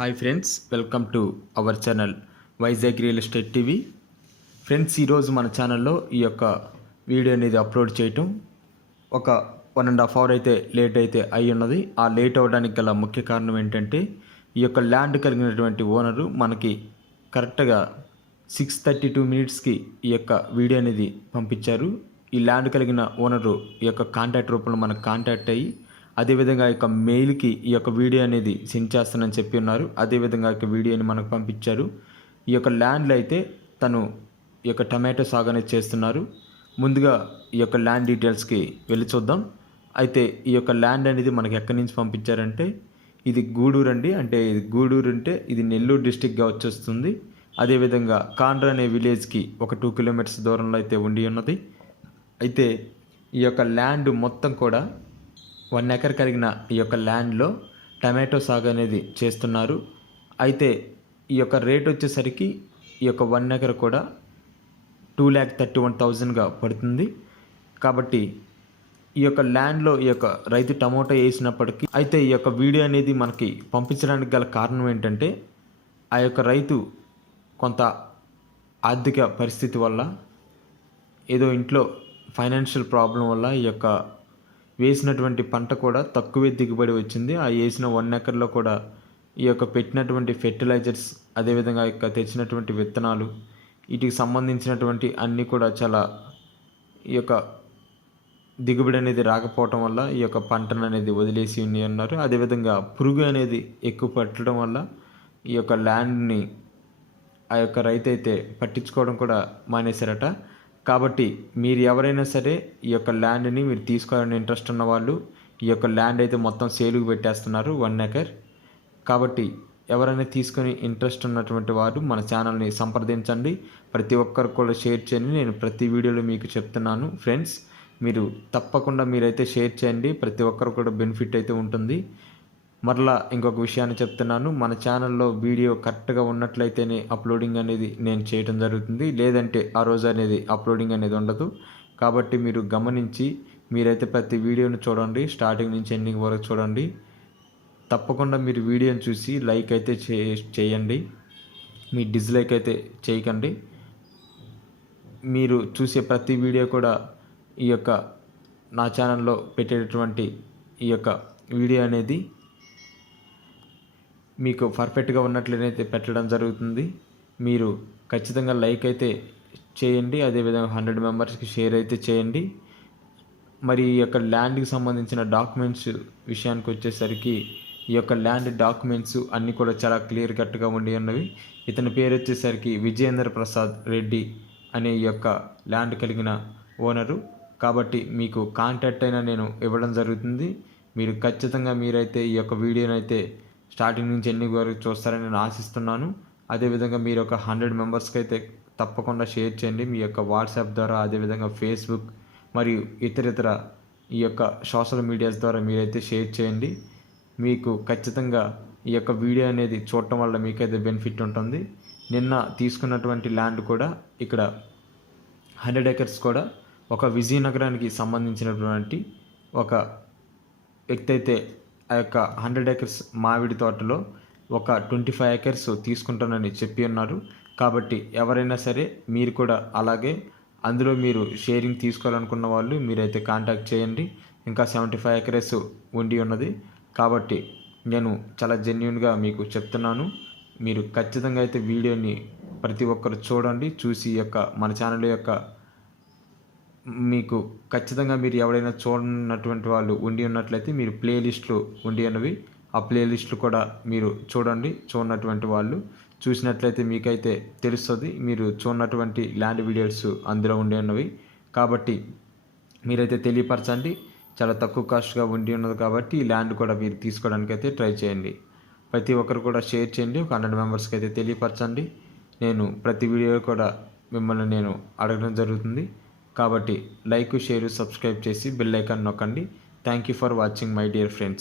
Hi friends welcome to our channel Vizag real estate TV. Friends ఈరోజు మన ఛానల్లో ఈ యొక్క వీడియో అనేది అప్లోడ్ చేయటం. ఒక వన్ అండ్ హాఫ్ అవర్ అయితే లేట్ అయితే అయి ఉన్నది. ఆ లేట్ అవ్వడానికి గల ముఖ్య కారణం ఏంటంటే ఈ యొక్క ల్యాండ్ కలిగినటువంటి ఓనరు మనకి కరెక్ట్గా సిక్స్ థర్టీ టూ మినిట్స్కి ఈ యొక్క వీడియో అనేది పంపించారు. ఈ ల్యాండ్ కలిగిన ఓనరు ఈ యొక్క కాంటాక్ట్ రూపంలో మనకు కాంటాక్ట్ అయ్యి అదేవిధంగా ఈ యొక్క మెయిల్కి ఈ యొక్క వీడియో అనేది సెండ్ చేస్తానని చెప్పి ఉన్నారు. అదేవిధంగా ఈ యొక్క వీడియోని మనకు పంపించారు. ఈ యొక్క ల్యాండ్లో అయితే తను ఈ యొక్క టమాటో సాగు అనేది చేస్తున్నారు. ముందుగా ఈ యొక్క ల్యాండ్ డీటెయిల్స్కి వెళ్ళి చూద్దాం. అయితే ఈ యొక్క ల్యాండ్ అనేది మనకి ఎక్కడి నుంచి పంపించారంటే ఇది గూడూరు అండి. అంటే ఇది గూడూరు అంటే ఇది నెల్లూరు డిస్టిక్గా వచ్చేస్తుంది. అదేవిధంగా కాండ్ర అనే విలేజ్కి ఒక టూ కిలోమీటర్స్ దూరంలో అయితే ఉండి ఉన్నది. అయితే ఈ యొక్క ల్యాండ్ మొత్తం కూడా వన్ ఎకర్ కలిగిన ఈ యొక్క ల్యాండ్లో టమాటో సాగు అనేది చేస్తున్నారు. అయితే ఈ యొక్క రేట్ వచ్చేసరికి ఈ యొక్క వన్ ఎకర్ కూడా టూ ల్యాక్ థర్టీ వన్ థౌజండ్గా పడుతుంది. కాబట్టి ఈ యొక్క ల్యాండ్లో ఈ యొక్క రైతు టమోటా వేసినప్పటికీ అయితే ఈ యొక్క వీడియో అనేది మనకి పంపించడానికి గల కారణం ఏంటంటే ఆ యొక్క రైతు కొంత ఆర్థిక పరిస్థితి వల్ల ఏదో ఇంట్లో ఫైనాన్షియల్ ప్రాబ్లం వల్ల ఈ యొక్క వేసినటువంటి పంట కూడా తక్కువే దిగుబడి వచ్చింది. ఆ వేసిన వన్ ఎకర్లో కూడా ఈ యొక్క పెట్టినటువంటి ఫెర్టిలైజర్స్ అదేవిధంగా యొక్క తెచ్చినటువంటి విత్తనాలు వీటికి సంబంధించినటువంటి అన్నీ కూడా చాలా ఈ యొక్క దిగుబడి అనేది రాకపోవటం వల్ల ఈ యొక్క పంటను అనేది వదిలేసి ఉంది అన్నారు అదేవిధంగా పురుగు అనేది ఎక్కువ పట్టడం వల్ల ఈ యొక్క ల్యాండ్ని ఆ యొక్క రైతు అయితే పట్టించుకోవడం కూడా మానేశారట. కాబట్టి మీరు ఎవరైనా సరే ఈ యొక్క ల్యాండ్ని మీరు తీసుకోవాలని ఇంట్రెస్ట్ ఉన్న వాళ్ళు ఈ యొక్క ల్యాండ్ అయితే మొత్తం సేలుకు పెట్టేస్తున్నారు వన్ ఎకర్ కాబట్టి ఎవరైనా తీసుకొని ఇంట్రెస్ట్ ఉన్నటువంటి వారు మన ఛానల్ని సంప్రదించండి. ప్రతి ఒక్కరు కూడా షేర్ చేయండి. నేను ప్రతి వీడియోలో మీకు చెప్తున్నాను ఫ్రెండ్స్. మీరు తప్పకుండా మీరైతే షేర్ చేయండి. ప్రతి ఒక్కరు కూడా బెనిఫిట్ అయితే ఉంటుంది. మరలా ఇంకొక విషయాన్ని చెప్తున్నాను. మన ఛానల్లో వీడియో కరెక్ట్గా ఉన్నట్లయితేనే అప్లోడింగ్ అనేది నేను చేయడం జరుగుతుంది. లేదంటే ఆ రోజు అనేది అప్లోడింగ్ అనేది ఉండదు. కాబట్టి మీరు గమనించి మీరైతే ప్రతి వీడియోని చూడండి. స్టార్టింగ్ నుంచి ఎండింగ్ వరకు చూడండి. తప్పకుండా మీరు వీడియోని చూసి లైక్ అయితే చేయండి. మీ డిస్లైక్ అయితే చేయకండి. మీరు చూసే ప్రతి వీడియో కూడా ఈ యొక్క నా ఛానల్లో పెట్టేటటువంటి ఈ యొక్క వీడియో అనేది మీకు పర్ఫెక్ట్గా ఉన్నట్లయితే పెట్టడం జరుగుతుంది. మీరు ఖచ్చితంగా లైక్ అయితే చేయండి. అదేవిధంగా హండ్రెడ్ మెంబర్స్కి షేర్ అయితే చేయండి. మరి ఈ యొక్క ల్యాండ్కి సంబంధించిన డాక్యుమెంట్స్ విషయానికి వచ్చేసరికి ఈ యొక్క ల్యాండ్ డాక్యుమెంట్స్ అన్నీ కూడా చాలా క్లియర్ కట్గా ఉండి ఉన్నవి. ఇతని పేరు వచ్చేసరికి విజయేంద్ర ప్రసాద్ రెడ్డి అనే ఈ యొక్క ల్యాండ్ కలిగిన ఓనరు కాబట్టి మీకు కాంటాక్ట్ అయినా నేను ఇవ్వడం జరుగుతుంది. మీరు ఖచ్చితంగా మీరైతే ఈ యొక్క వీడియోనైతే అయితే స్టార్టింగ్ నుంచి ఎన్ని వరకు చూస్తారని నేను ఆశిస్తున్నాను. అదేవిధంగా మీరు ఒక హండ్రెడ్ మెంబర్స్కి అయితే తప్పకుండా షేర్ చేయండి. మీ యొక్క వాట్సాప్ ద్వారా అదేవిధంగా ఫేస్బుక్ మరియు ఇతర ఇతర ఈ యొక్క సోషల్ మీడియాస్ ద్వారా మీరైతే షేర్ చేయండి. మీకు ఖచ్చితంగా ఈ యొక్క వీడియో అనేది చూడటం వల్ల మీకైతే బెనిఫిట్ ఉంటుంది. నిన్న తీసుకున్నటువంటి ల్యాండ్ కూడా ఇక్కడ హండ్రెడ్ ఎకర్స్ కూడా ఒక విజయనగరానికి సంబంధించినటువంటి ఒక వ్యక్తి అయితే ఆ యొక్క హండ్రెడ్ ఎకర్స్ మామిడి తోటలో ఒక ట్వంటీ ఫైవ్ ఎకర్స్ తీసుకుంటానని చెప్పి ఉన్నారు. కాబట్టి ఎవరైనా సరే మీరు కూడా అలాగే అందులో మీరు షేరింగ్ తీసుకోవాలనుకున్న వాళ్ళు మీరైతే కాంటాక్ట్ చేయండి. ఇంకా సెవెంటీ ఫైవ్ ఎకరేస్ ఉండి ఉన్నది. కాబట్టి నేను చాలా జెన్యున్గా మీకు చెప్తున్నాను. మీరు ఖచ్చితంగా అయితే వీడియోని ప్రతి ఒక్కరు చూడండి. చూసి యొక్క మన ఛానల్ యొక్క మీకు ఖచ్చితంగా మీరు ఎవరైనా చూడనటువంటి వాళ్ళు ఉండి ఉన్నట్లయితే మీరు ప్లేలిస్ట్లు ఉండి ఉన్నవి ఆ ప్లేలిస్ట్లు కూడా మీరు చూడండి చూడనటువంటి వాళ్ళు. చూసినట్లయితే మీకైతే తెలుస్తుంది మీరు చూడనటువంటి ల్యాండ్ వీడియోస్ అందులో ఉండి ఉన్నవి. కాబట్టి మీరైతే తెలియపరచండి చాలా తక్కువ కాస్ట్గా ఉండి ఉన్నది కాబట్టి ఈ ల్యాండ్ కూడా మీరు తీసుకోవడానికి అయితే ట్రై చేయండి. ప్రతి ఒక్కరు కూడా షేర్ చేయండి ఒక హండ్రెడ్ మెంబర్స్కి అయితే తెలియపరచండి. నేను ప్రతి వీడియో కూడా మిమ్మల్ని నేను అడగడం జరుగుతుంది. కాబట్టి లైక్ షేర్ సబ్స్క్రైబ్ చేసి బెల్ ఐకాన్ నొక్కండి. Thank you for watching my dear friends